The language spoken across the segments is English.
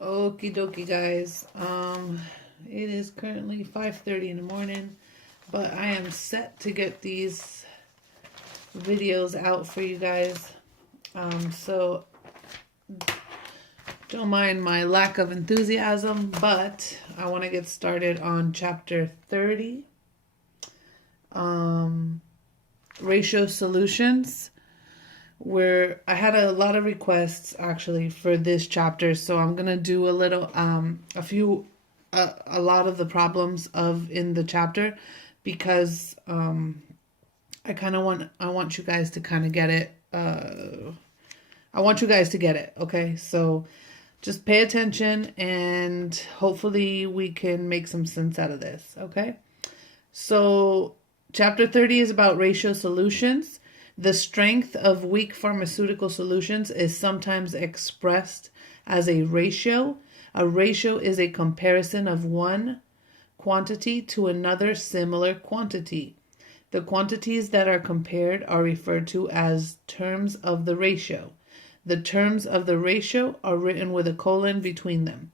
Okie dokie, guys. It is currently 5:30 in the morning, but I am set to get these videos out for you guys. So don't mind my lack of enthusiasm, but I want to get started on chapter 30, ratio solutions, where I had a lot of requests actually for this chapter, so I'm gonna do a little a lot of the problems in the chapter, because I want you guys to kind of get it. I want you guys to get it, okay? So just pay attention and hopefully we can make some sense out of this, okay? So chapter 30 is about ratio solutions. The strength of weak pharmaceutical solutions is sometimes expressed as a ratio. A ratio is a comparison of one quantity to another similar quantity. The quantities that are compared are referred to as terms of the ratio. The terms of the ratio are written with a colon between them.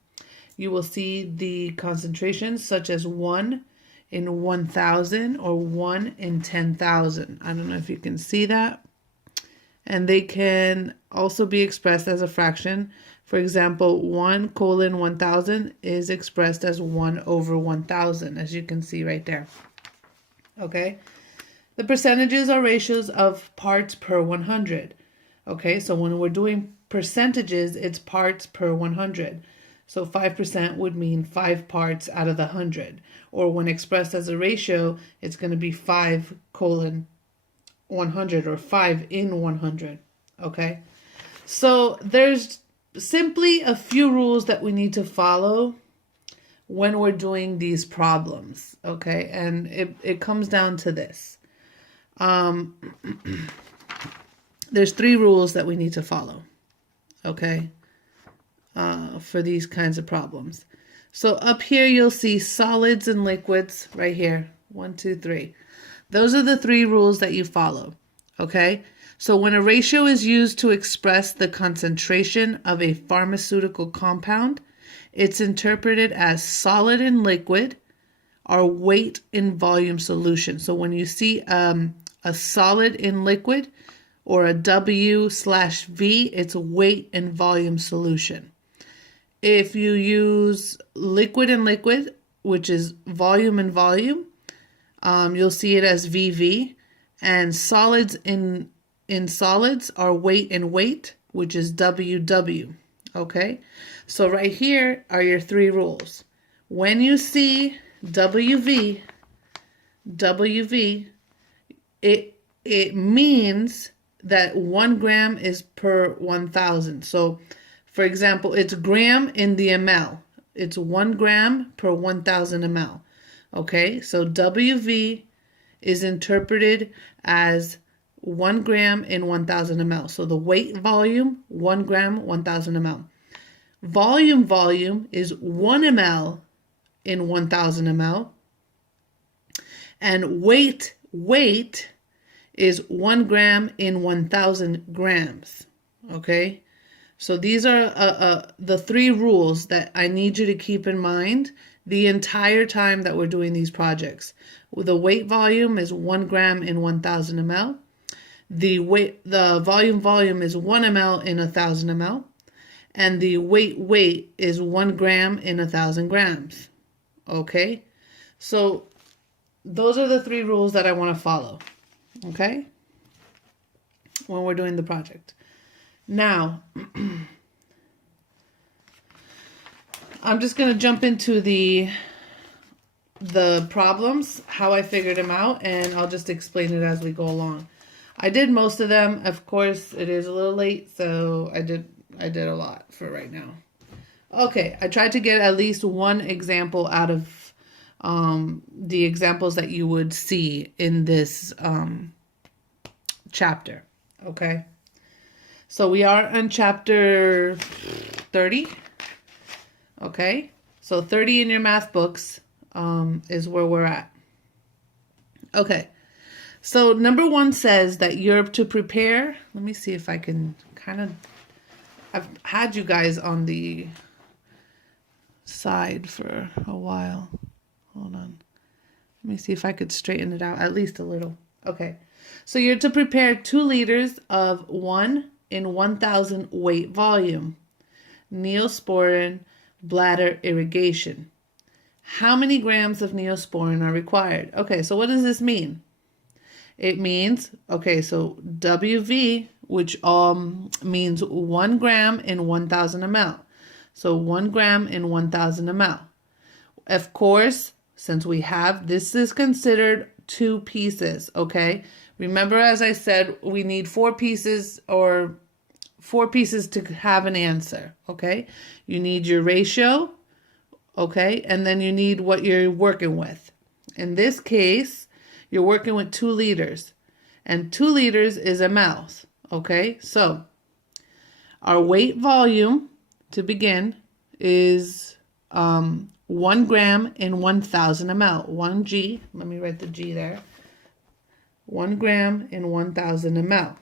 You will see the concentrations such as 1 in 1,000 or 1 in 10,000. I don't know if you can see that. And they can also be expressed as a fraction. For example, 1:1000 is expressed as 1 over 1,000, as you can see right there. Okay? The percentages are ratios of parts per 100. Okay, so when we're doing percentages, it's parts per 100. So 5% would mean 5 parts out of the 100. Or when expressed as a ratio, it's going to be 5:100 or 5 in 100. Okay, so there's simply a few rules that we need to follow when we're doing these problems. Okay, and it comes down to this. There's 3 rules that we need to follow, okay, for these kinds of problems. So up here, you'll see solids and liquids right here. 1, 2, 3. Those are the 3 rules that you follow, okay? So when a ratio is used to express the concentration of a pharmaceutical compound, it's interpreted as solid and liquid or weight in volume solution. So when you see a solid in liquid, or a W/V, it's weight and volume solution. If you use liquid and liquid, which is volume and volume, you'll see it as VV. And solids in solids are weight and weight, which is WW. Okay? So right here are your 3 rules. When you see WV, it means that 1 gram is per 1,000. So, for example, it's gram in the ml. It's 1 gram per 1,000 ml. Okay, so WV is interpreted as 1 gram in 1,000 ml. So the weight volume, 1 gram, 1,000 ml. Volume is 1 ml in 1,000 ml. And weight is 1 gram in 1,000 grams. Okay, so these are the 3 rules that I need you to keep in mind the entire time that we're doing these projects. The weight volume is 1 gram in 1,000 ml. The volume is 1 ml in 1,000 ml, and the weight is 1 gram in 1,000 grams. Okay, so those are the 3 rules that I want to follow. Okay, when we're doing the project. Now, I'm just going to jump into the problems, how I figured them out, and I'll just explain it as we go along. I did most of them. Of course, it is a little late, so I did a lot for right now. Okay, I tried to get at least one example out of the examples that you would see in this chapter. Okay, so we are on chapter 30. Okay, so 30 in your math books is where we're at. Okay, so number 1 says that you're to prepare. Let me see if I can kind of, I've had you guys on the side for a while. Hold on. Let me see if I could straighten it out at least a little. Okay. So you're to prepare 2 liters of 1 in 1,000 weight volume Neosporin bladder irrigation. How many grams of Neosporin are required? Okay, so what does this mean? It means, okay, so WV, which means 1 gram in 1,000 ml. So 1 gram in 1,000 ml. Of course, since we have, this is considered 2 pieces, okay? Remember, as I said, we need 4 pieces or 4 pieces to have an answer, okay? You need your ratio, okay? And then you need what you're working with. In this case, you're working with 2 liters. And 2 liters is mLs, okay? So our weight volume, to begin, is 1 gram in 1,000 ml. 1 G, let me write the G there. 1 gram in 1,000 ml.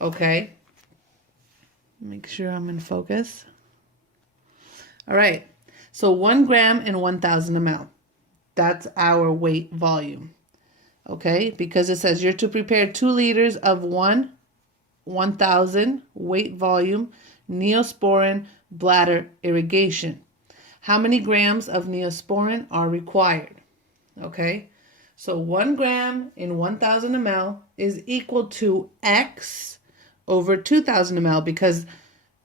Okay. Make sure I'm in focus. All right. So 1 gram in 1,000 ml. That's our weight volume. Okay. Because it says you're to prepare 2 liters of 1,000 weight volume Neosporin bladder irrigation. How many grams of Neosporin are required? Okay. So 1 gram in 1,000 ml is equal to X over 2,000 ml because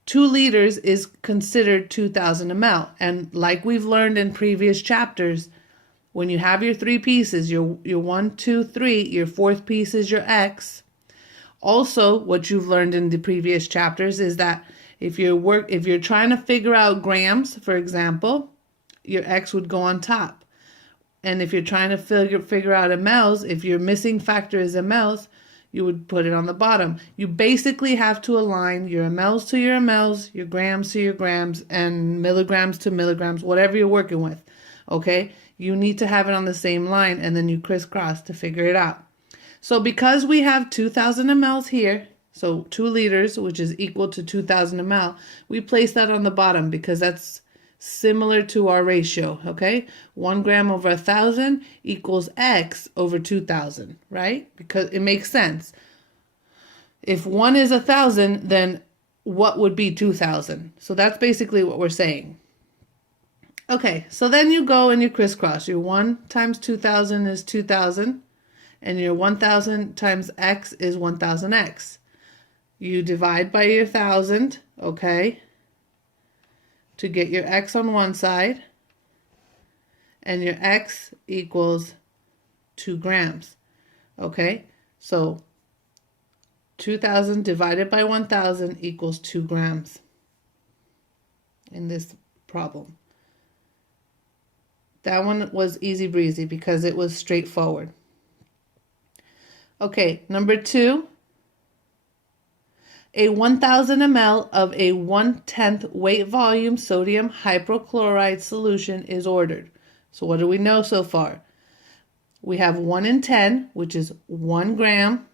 2 liters is considered 2,000 ml. And like we've learned in previous chapters, when you have your 3 pieces, your 1, 2, 3, your 4th piece is your X. Also, what you've learned in the previous chapters is that if you're trying to figure out grams, for example, your X would go on top. And if you're trying to figure out mLs, if your missing factor is mLs, you would put it on the bottom. You basically have to align your mLs to your mLs, your grams to your grams, and milligrams to milligrams, whatever you're working with, okay? You need to have it on the same line, and then you crisscross to figure it out. So because we have 2,000 mLs here, so 2 liters, which is equal to 2,000 ml, we place that on the bottom because that's similar to our ratio, okay? 1 gram over 1,000 equals X over 2,000, right? Because it makes sense. If 1 is 1,000, then what would be 2,000? So that's basically what we're saying. Okay, so then you go and you crisscross. Your 1 times 2,000 is 2,000, and your 1,000 times X is 1,000X. You divide by your 1,000, okay, to get your X on one side, and your X equals 2 grams, okay? So 2,000 divided by 1,000 equals 2 grams in this problem. That one was easy breezy because it was straightforward. Okay, number 2. A 1,000 ml of a 1/10 weight volume sodium hypochlorite solution is ordered. So what do we know so far? We have 1 in 10, which is 1 gram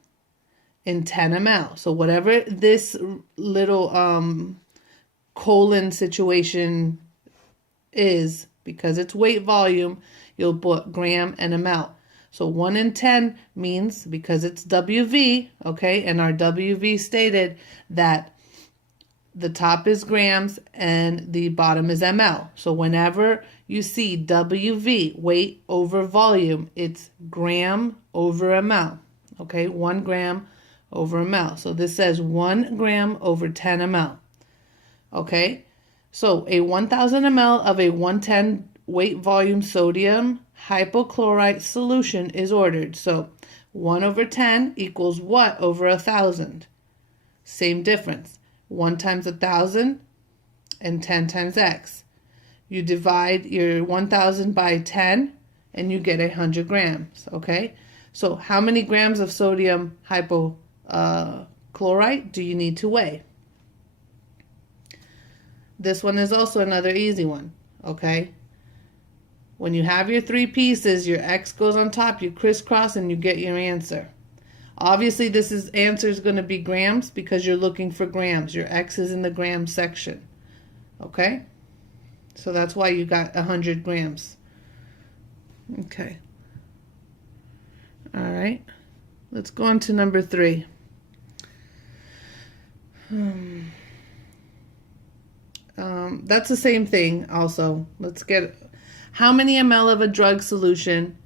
in 10 ml. So whatever this little colon situation is, because it's weight volume, you'll put gram and ml. So 1 in 10 means, because it's WV, okay, and our WV stated that the top is grams and the bottom is ml. So whenever you see WV, weight over volume, it's gram over ml, okay, 1 gram over ml. So this says 1 gram over 10 ml, okay. So a 1,000 ml of a 110 weight volume sodium hypochlorite solution is ordered. So 1 over 10 equals what over 1,000? Same difference. 1 times 1,000 and 10 times X. You divide your 1,000 by 10 and you get 100 grams, okay? So how many grams of sodium hypochlorite do you need to weigh? This one is also another easy one, okay? When you have your 3 pieces, your X goes on top, you crisscross, and you get your answer. Obviously, answer is going to be grams because you're looking for grams. Your X is in the gram section. Okay? So that's why you got 100 grams. Okay. All right. Let's go on to number 3. That's the same thing also. Let's get, how many ml of a drug solution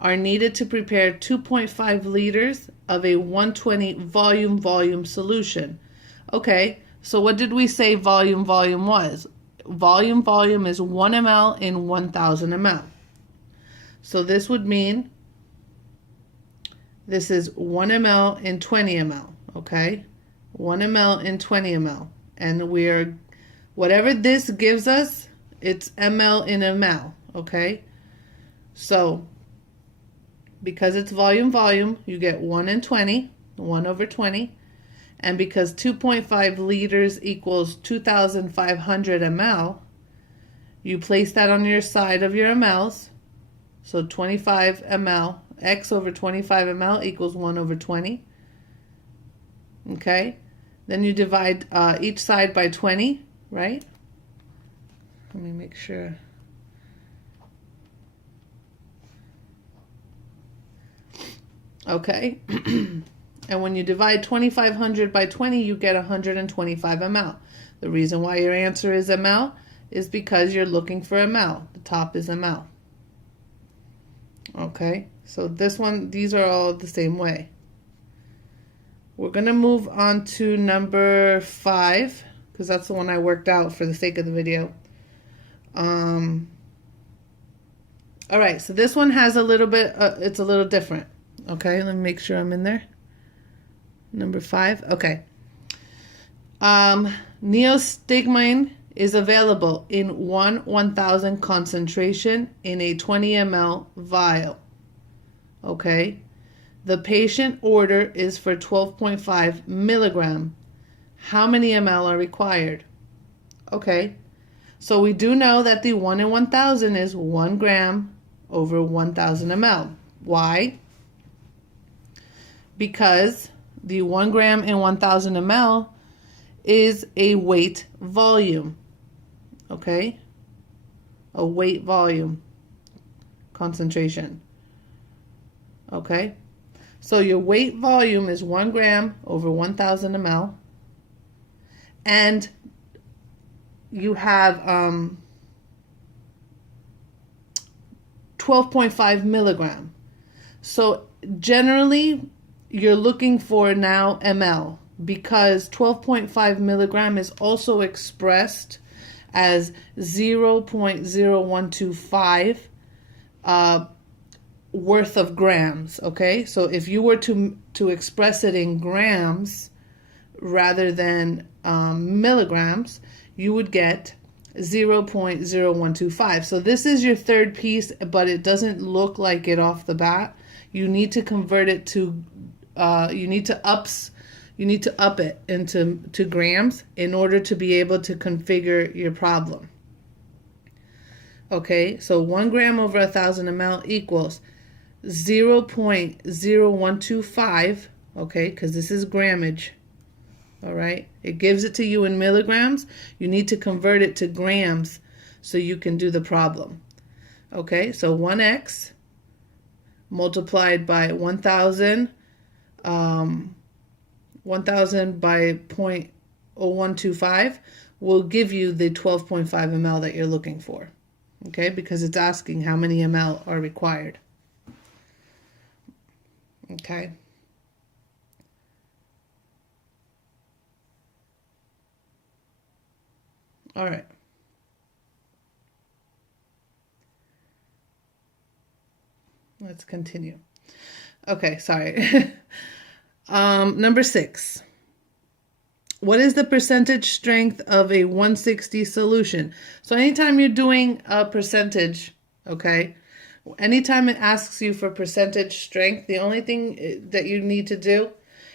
are needed to prepare 2.5 liters of a 120 volume solution? Okay, so what did we say volume was? Volume is 1 ml in 1000 ml. So this would mean this is 1 ml in 20 ml, okay? 1 ml in 20 ml. And we're, whatever this gives us, it's ml in ml, okay? So, because it's volume, you get 1 in 20, 1 over 20. And because 2.5 liters equals 2,500 ml, you place that on your side of your mLs. So 25 ml, x over 25 ml equals 1 over 20. Okay? Then you divide each side by 20, right? Let me make sure. Okay. And when you divide 2,500 by 20, you get 125 ml. The reason why your answer is ml is because you're looking for ml. The top is ml. Okay, so this one, these are all the same way. We're going to move on to number 5, because that's the one I worked out for the sake of the video. All right, so this one has a little bit, it's a little different. Okay, let me make sure I'm in there. Number 5, okay. Neostigmine is available in 1/1000 concentration in a 20 ml vial. Okay. The patient order is for 12.5 milligram. How many ml are required? Okay. So we do know that the 1 in 1000 is 1 gram over 1000 ml. Why? Because the 1 gram in 1000 ml is a weight volume. Okay? A weight volume concentration. Okay? So your weight volume is 1 gram over 1000 ml. And you have 12.5 milligram. So generally, you're looking for now ml, because 12.5 milligram is also expressed as 0.0125 worth of grams. Okay, so if you were to express it in grams rather than milligrams, you would get 0.0125. So this is your third piece, but it doesn't look like it off the bat. You need to convert it to you need to up it into grams in order to be able to configure your problem. Okay, so 1 gram over 1000 ml equals 0.0125, okay, because this is grammage. All right, it gives it to you in milligrams. You need to convert it to grams so you can do the problem. Okay, so 1x multiplied by 1000, 1000 by 0.0125 will give you the 12.5 ml that you're looking for. Okay, because it's asking how many ml are required. Okay. All right. Let's continue. Okay, sorry. Number 6. What is the percentage strength of a 160 solution? So anytime you're doing a percentage, okay, anytime it asks you for percentage strength, the only thing that you need to do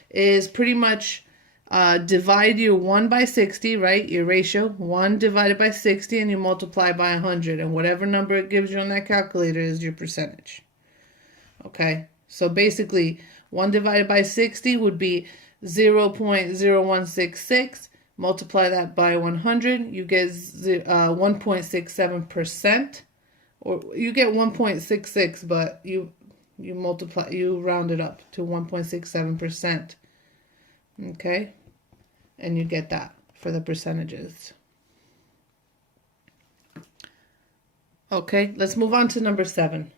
is pretty much divide your 1 by 60, right? Your ratio, 1 divided by 60, and you multiply by 100. And whatever number it gives you on that calculator is your percentage. Okay, so basically 1 divided by 60 would be 0.0166, multiply that by 100, you get 1.67%, or you get 1.66, but you round it up to 1.67%. Okay? And you get that for the percentages. Okay, let's move on to number 7.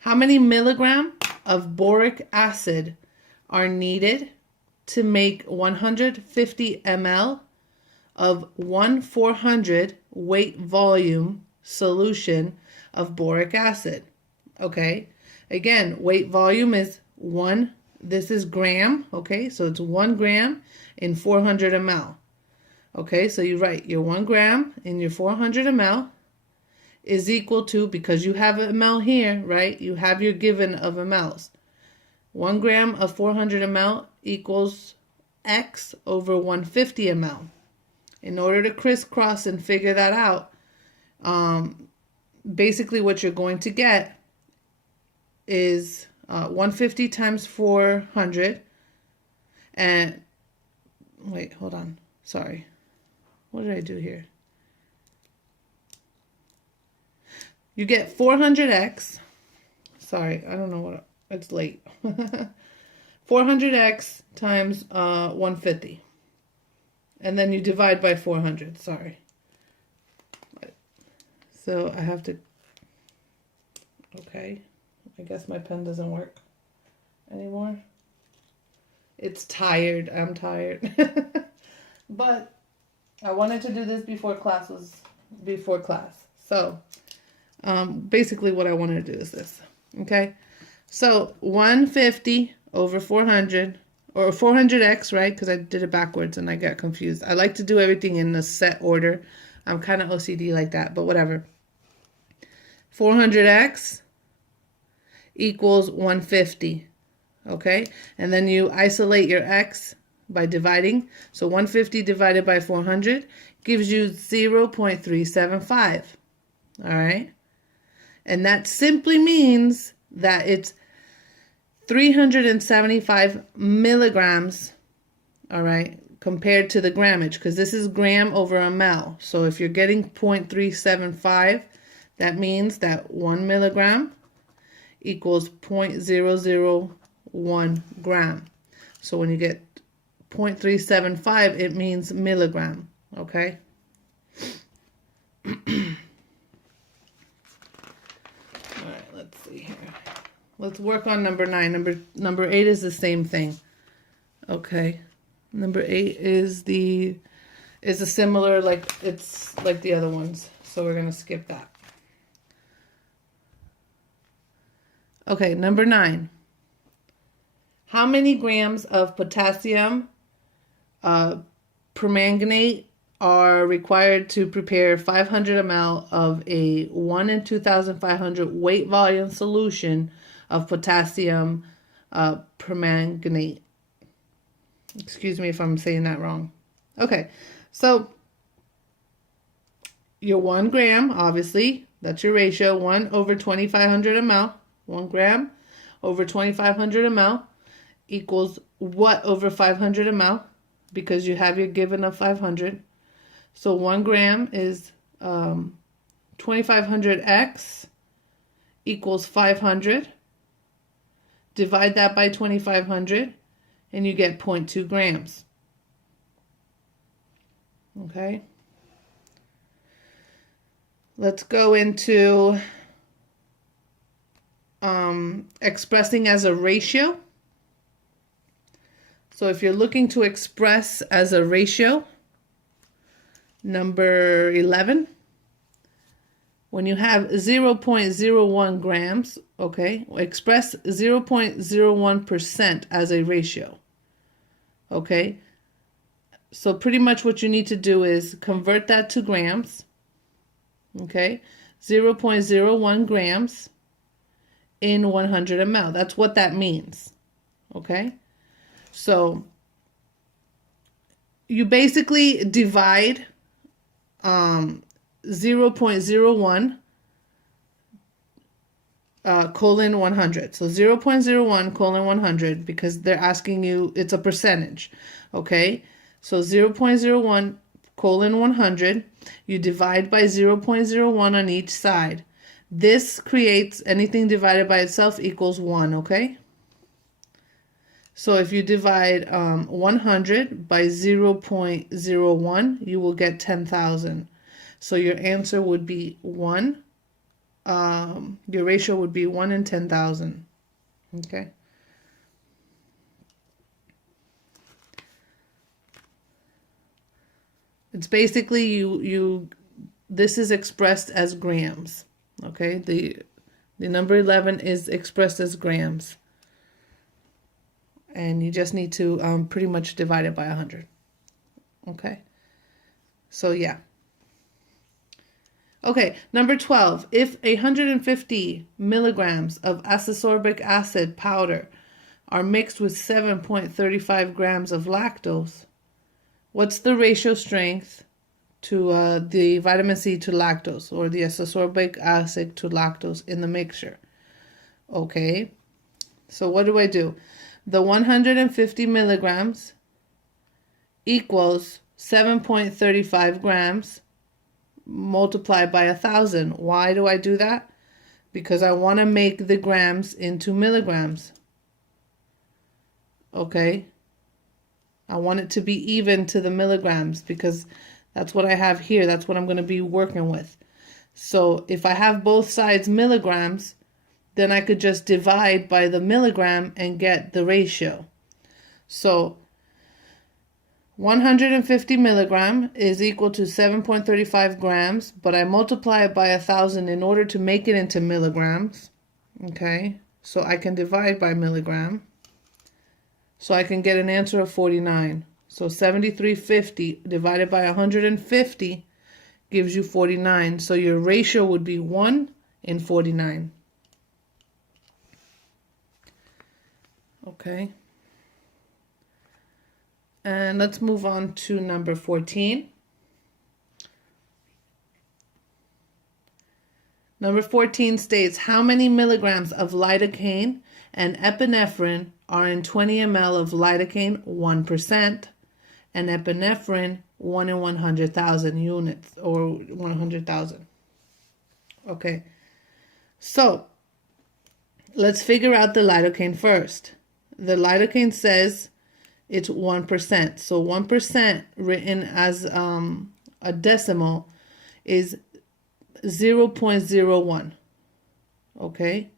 How many milligram of boric acid are needed to make 150 ml of 1/400 weight volume solution of boric acid? Okay, again, weight volume is 1, this is gram, okay, so it's 1 gram in 400 ml. Okay, so you write your 1 gram in your 400 ml is equal to, because you have a ml here, right? You have your given of mLs. 1 gram of 400 ml equals X over 150 ml. In order to crisscross and figure that out, basically what you're going to get is 150 times 400. And wait, hold on. Sorry. What did I do here? You get 400x. Sorry, I don't know what, it's late. 400x times 150. And then you divide by 400, sorry. So I have to, okay. I guess my pen doesn't work anymore. It's tired, I'm tired. But I wanted to do this before class. So basically what I wanted to do is this, okay? So 150 over 400, or 400x, right? Because I did it backwards and I got confused. I like to do everything in a set order. I'm kind of OCD like that, but whatever. 400x equals 150, okay? And then you isolate your x by dividing. So 150 divided by 400 gives you 0.375, all right? And that simply means that it's 375 milligrams, all right, compared to the grammage, because this is gram over ml. So if you're getting 0.375, that means that 1 milligram equals 0.001 gram. So when you get 0.375, it means milligram, okay? Let's see here. Let's work on number 9. Number 8 is the same thing. Okay. Number 8 is a similar, like it's like the other ones. So we're gonna skip that. Okay, number 9. How many grams of potassium permanganate are required to prepare 500 ml of a 1 in 2,500 weight volume solution of potassium permanganate? Excuse me if I'm saying that wrong. Okay, so your 1 gram, obviously, that's your ratio, 1 over 2,500 ml. 1 gram over 2,500 ml equals what over 500 ml? Because you have your given of 500. So 1 gram is 2,500x equals 500. Divide that by 2,500 and you get 0.2 grams. Okay. Let's go into expressing as a ratio. So if you're looking to express as a ratio, number 11, when you have 0.01 grams, okay, express 0.01% as a ratio, okay? So pretty much what you need to do is convert that to grams, okay? 0.01 grams in 100 ml. That's what that means, okay? So you basically divide 0.01 colon 100. So 0.01 colon 100, because they're asking you, it's a percentage, okay? So 0.01 colon 100, you divide by 0.01 on each side. This creates anything divided by itself equals 1, okay? So if you divide 100 by 0.01, you will get 10,000. So your answer would be 1. Your ratio would be 1 in 10,000. Okay. It's basically this is expressed as grams. Okay, the number 11 is expressed as grams. And you just need to pretty much divide it by 100. Okay, so yeah. Okay, number 12. If 150 milligrams of ascorbic acid powder are mixed with 7.35 grams of lactose, what's the ratio strength to the vitamin C to lactose, or the ascorbic acid to lactose in the mixture? Okay, so what do? The 150 milligrams equals 7.35 grams multiplied by 1,000. Why do I do that? Because I want to make the grams into milligrams. Okay, I want it to be even to the milligrams because that's what I have here. That's what I'm going to be working with. So if I have both sides milligrams, then I could just divide by the milligram and get the ratio. So 150 milligram is equal to 7.35 grams, but I multiply it by 1,000 in order to make it into milligrams. Okay, so I can divide by milligram. So I can get an answer of 49. So 7350 divided by 150 gives you 49. So your ratio would be 1 in 49. Okay. And let's move on to number 14. Number 14 states how many milligrams of lidocaine and epinephrine are in 20 ml of lidocaine 1% and epinephrine 1 in 100,000 units or 100,000. Okay, so let's figure out the lidocaine first. The lidocaine says it's 1%. So 1% written as a decimal is 0.01. Okay?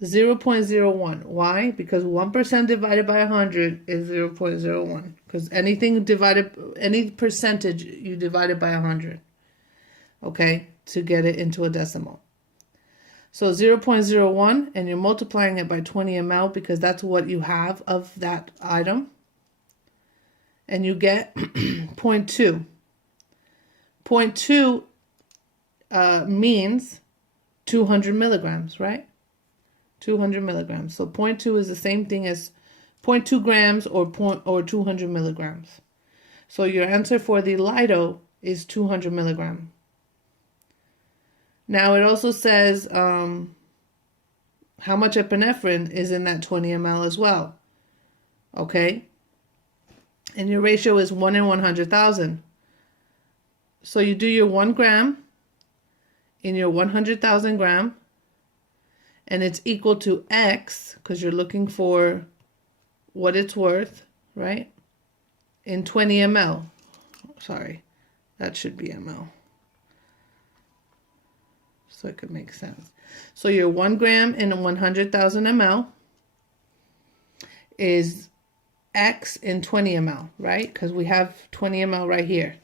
0.01. Why? Because 1% divided by 100 is 0.01. Because any percentage you divide it by 100. Okay? To get it into a decimal. So 0.01, and you're multiplying it by 20 ml because that's what you have of that item. And you get 0.2. 0.2 means 200 milligrams, right? 200 milligrams. So 0.2 is the same thing as 0.2 grams or 200 milligrams. So your answer for the Lido is 200 milligrams. Now it also says how much epinephrine is in that 20 ml as well. Okay? And your ratio is 1 in 100,000. So you do your 1 gram in your 100,000 gram, and it's equal to X, because you're looking for what it's worth, right? In 20 ml. Sorry, that should be ml. So it could make sense. So your 1 gram in 100,000 ml is X in 20 ml, right? Because we have 20 ml right here.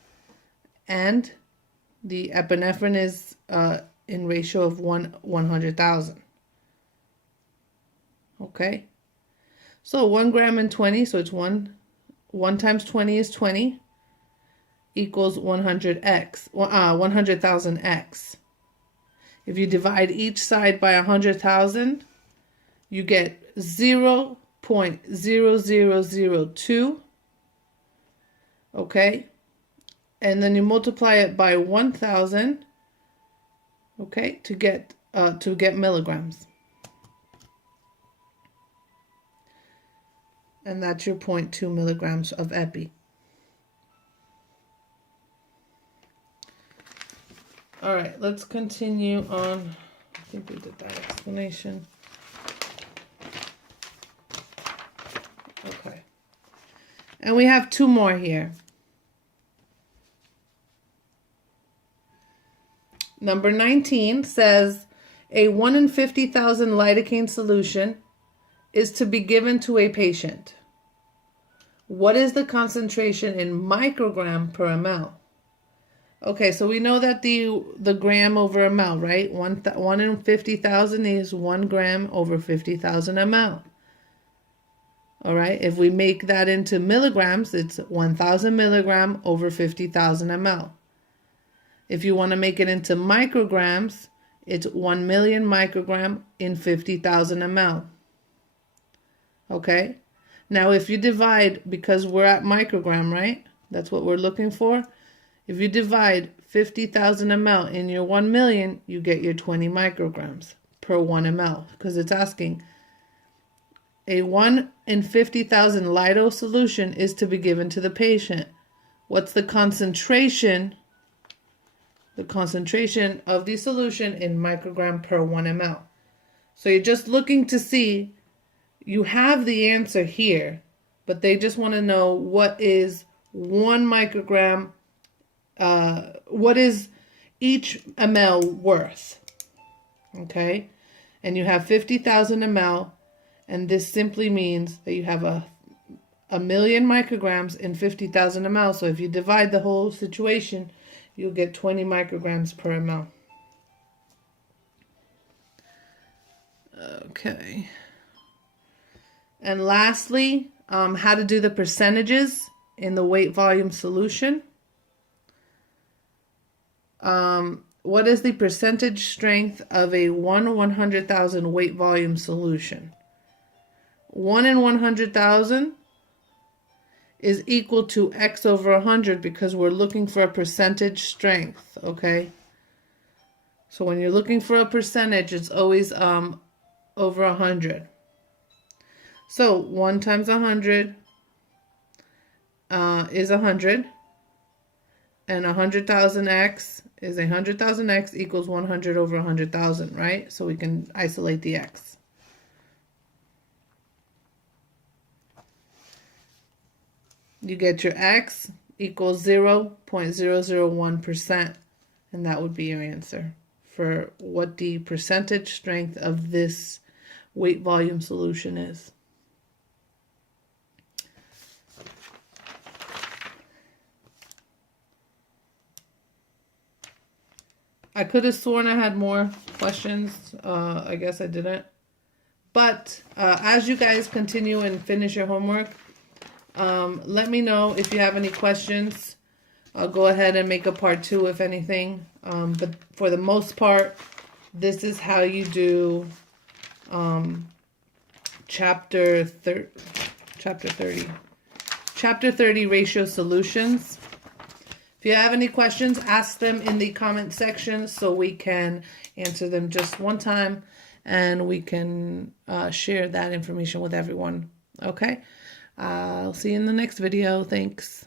And the epinephrine is in ratio of 100,000. Okay. So 1 gram in 20, so it's 1 times 20 is 20 equals 100x, 100,000x. If you divide each side by 100,000, you get 0.0002. Okay? And then you multiply it by 1,000, okay, to get milligrams. And that's your 0.2 milligrams of epi. All right, let's continue on. I think we did that explanation. Okay. And we have two more here. Number 19 says a 1 in 50,000 lidocaine solution is to be given to a patient. What is the concentration in microgram per ml? Okay, so we know that the gram over ml, right? 1 in 50,000 is 1 gram over 50,000 ml. All right, if we make that into milligrams, it's 1,000 milligram over 50,000 ml. If you want to make it into micrograms, it's 1 million microgram in 50,000 ml. Okay, now if you divide, because we're at microgram, right? That's what we're looking for. If you divide 50,000 ml in your 1 million, you get your 20 micrograms per 1 ml, because it's asking a 1 in 50,000 lido solution is to be given to the patient. What's the concentration? The concentration of the solution in microgram per 1 ml. So you're just looking to see, you have the answer here, but they just want to know what is 1 microgram, what is each ml worth, okay? And you have 50,000 ml, and this simply means that you have a million micrograms in 50,000 ml. So if you divide the whole situation, you'll get 20 micrograms per ml. Okay. And lastly, how to do the percentages in the weight volume solution. What is the percentage strength of a 1/100,000 weight volume solution? 1 in 100,000 is equal to X over 100 because we're looking for a percentage strength, okay? So when you're looking for a percentage, it's always over 100. So 1 times 100 is 100. And 100,000 X is 100,000 X equals 100 over 100,000, right? So we can isolate the X. You get your X equals 0.001%, and that would be your answer for what the percentage strength of this weight volume solution is. I could have sworn I had more questions. I guess I didn't. But as you guys continue and finish your homework, let me know if you have any questions. I'll go ahead and make a part 2 if anything. But for the most part, this is how you do chapter 30 ratio solutions. If you have any questions, ask them in the comment section so we can answer them just one time and we can share that information with everyone. Okay? I'll see you in the next video. Thanks.